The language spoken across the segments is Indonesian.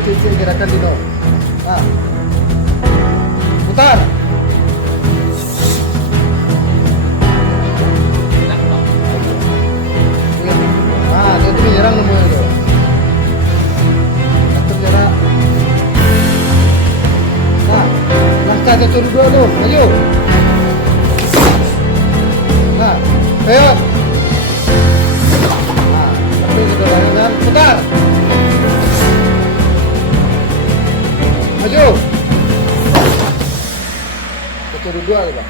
cincin gerakan dino. Nah, putar. Nah, dia tuh menyerang nemu itu. Atur jarak. Nah, langkah satu dua tuh, maju. Nah, ayo. Nah, tapi kita lakukan putar. Maju. Satu dua coba.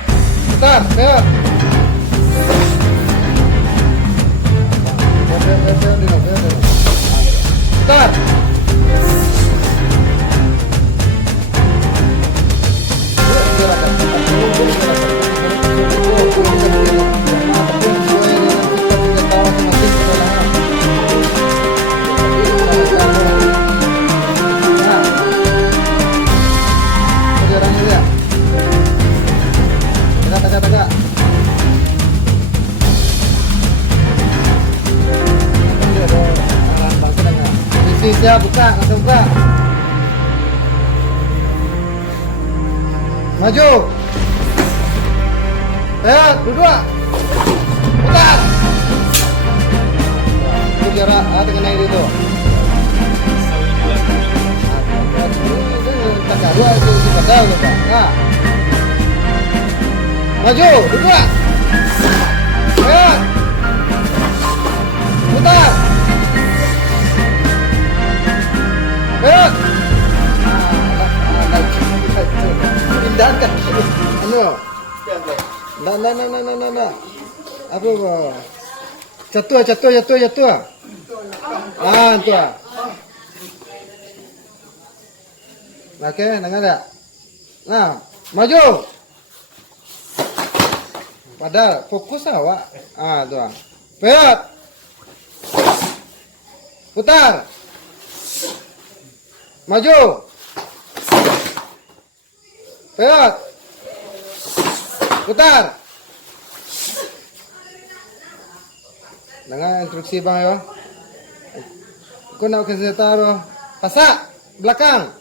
Putar, ayo. Putar. Siap, buka, langsung buka. Maju. Ayo, dua. Putar. Itu jarak, dengan air itu. Tangga dua itu si padahal lupa. Nah. Maju, dua. Ayo. Putar. Ayo. Pindahkan. Anu. Nah. Apa? Jatuh. Ah, tuh. Oke, nangan ya. Nah, maju. Padahal fokus awak. Ah, tuh. Peyot. Putar. Maju. Peyot. Putar. Dengan instruksi bang ya. Aku nak ke senjata lo. Pasak belakang.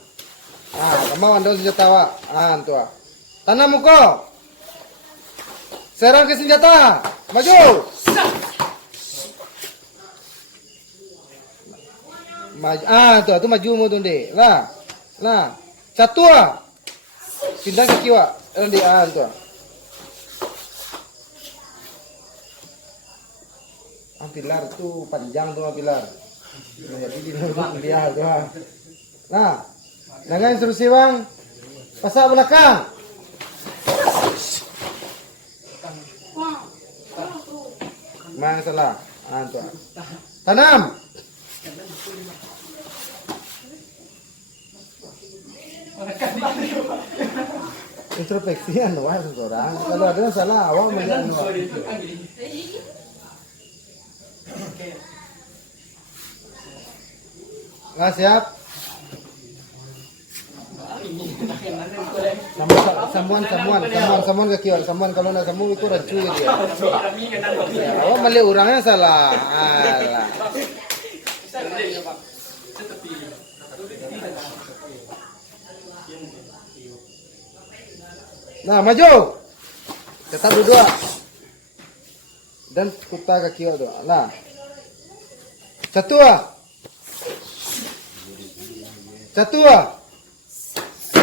Ah, kamu anda senjata awak. Ah, tuh. Tanam muka. Serang ke senjata. Maju. Maju. Ah, tuh maju mu tuh deh. Lah. Satu. Pindah ke kiri. Di tuh. Pilar tuh panjang tuh pilar. Jadi di dia tuh. Nah, dengan instruksi bang, pasak belakang. Mana salah? Tuh. Tanam. Introspeksian doang seseorang. Kalau ada salah awal melihat nggak siap. Samuan ke kiri. Samuan kalau nak samuan itu rancu gitu ya. Awak melihat orangnya salah. Alah. Nah, maju. Tetap dua. Dan kuta ke kiri tu. Nah. Satu.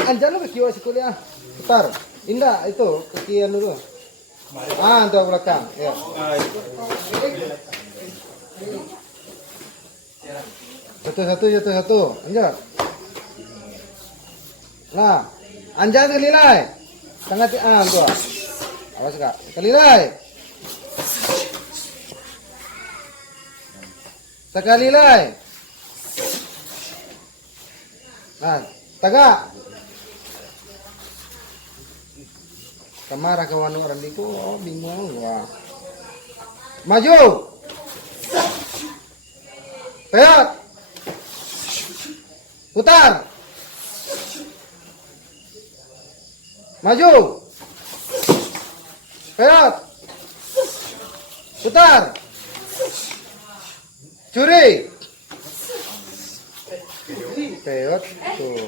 Anjalo ke kiri si kuliah. Putar. Indah itu ke kiri dulu. Untuk belakang. Ya. Satu. Anjat. Nah. Anjat kelilai. Sangat tuh. Awas kak. Kelilai. Sekali lagi. Nah, tagak. Kamara kawan orang di bingung gua. Maju. Peyot. Putar. Maju. Peyot. Putar. Curi. Peot tuh.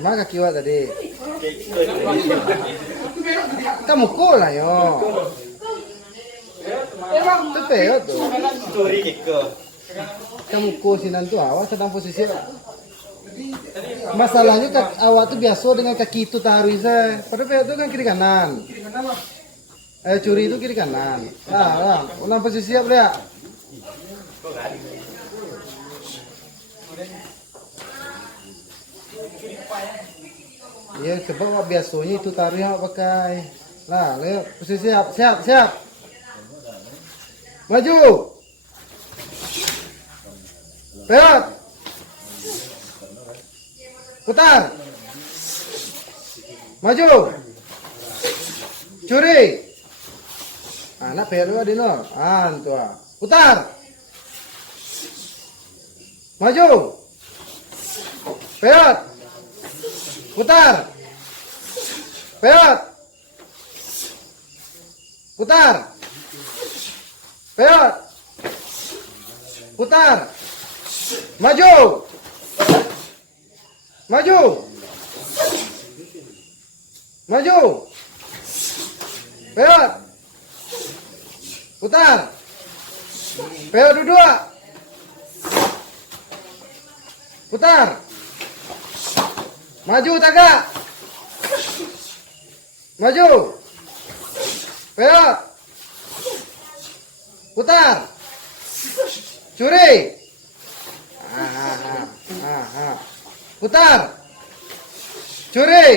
Mana kaki awak tadi? Kamu lah yo. Itu peot tuh. Kamu sinan tuh awak sedang posisi. Masalahnya awak tuh biasa dengan kaki itu taruh saya. Padahal peot itu kan kiri kanan. Curi itu kiri kanan. Nah, ulang posisi siap dia. Ya sebab biasanya itu taruh yang pakai. Nah, lihat posisi siap. Maju. Peot. Putar. Maju. Curi. Anak peot dua di nol. Tua. Putar. Maju. Peot. Putar. Peot. Putar. Peot. Putar. Maju. Maju. Maju. Peot. Putar. Peot dua. Putar. Maju tagak. Maju. Peot. Putar. Curi. Putar. Curi.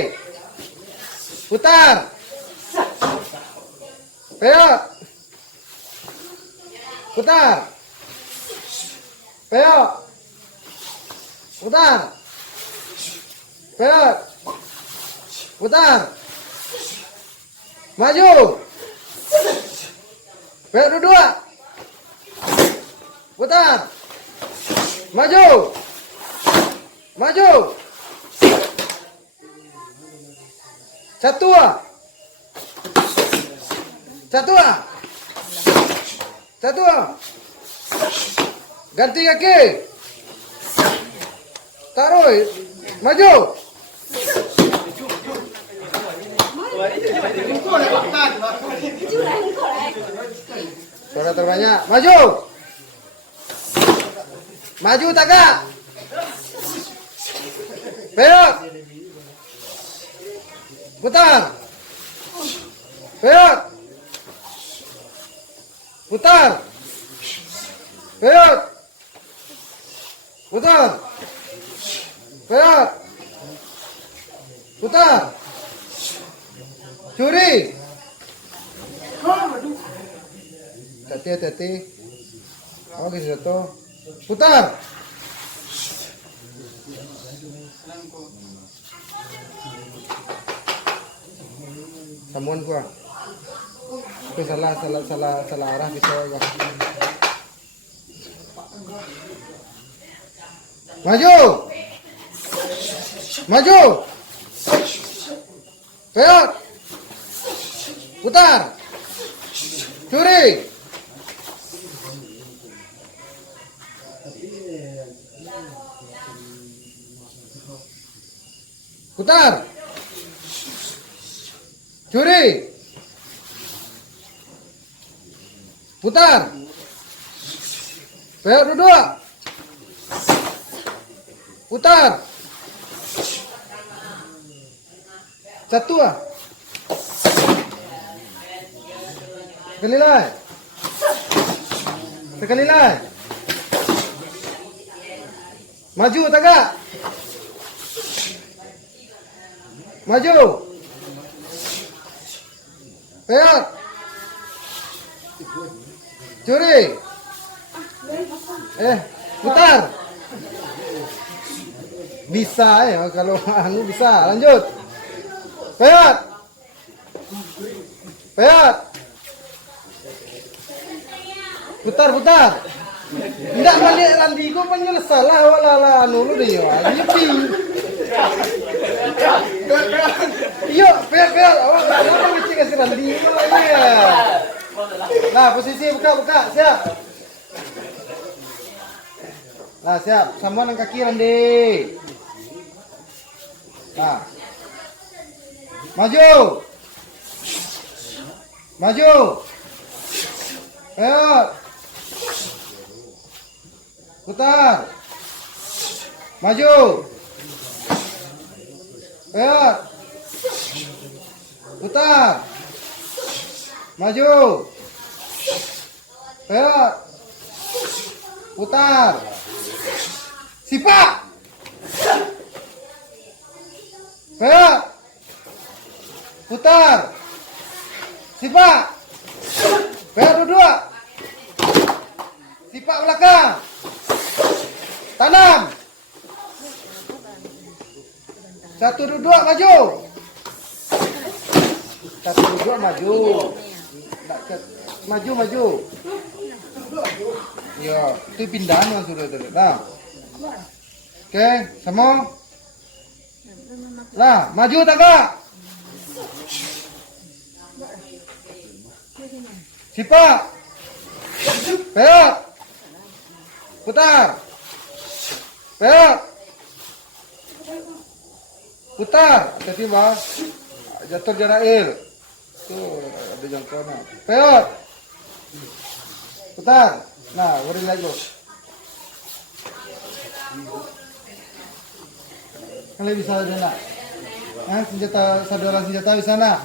Putar. Peot. Putar. Peot. Putar. Peot. Putar. Maju. Peot dua. Putar. Maju. Maju. Satu. Ganti kaki. Taruh. Maju. Suara terbanyak. Maju. Maju tagak. Peot. Putar. Peot. Putar. Peot. Putar. Peot. Putar. Curi. Hati-hati. Oke, satu. Putar. Samuan gua. Itu salah arah bisa gua. Maju. Maju. Peot. Putar. Curi. Putar. Curi. Putar. Peot dua. Putar. Satu. Sekali lagi. Sekali lagi. Maju tagak. Maju. Peot. Curi. Putar. Bisa ya kalau anu bisa. Lanjut. Peot. Peot. Putar. Tidak balik Randi kau penyelesaian lah wala anu lu deh ya. Nyepi. Yuk, peot. Awak kenapa mesti kasih Randi ya? Nah, posisi buka, siap. Nah, siap. Sambungan dengan kaki Randi. Nah. Maju. Maju. Ayo. Putar. Maju. Ayo. Putar. Maju. Ayo. Putar. Sipak. Ayo. Putar. Sipak. Ayo dua. Sipak belakang. Tanam. 1, 2, maju. 1, 2, maju. Maju. Ya, itu pindahan mas sudah. Nah. Oke, sama. Nah, maju tangga. Sipak. Peot. Putar. Peot. Putar. Hati-hati mas. Jatuh jarail. Tuh, ada jangkauan. Peot. Putar. Nah, urin lagi bos. Kalian bisa ada nak? Senjata saudara senjata di sana.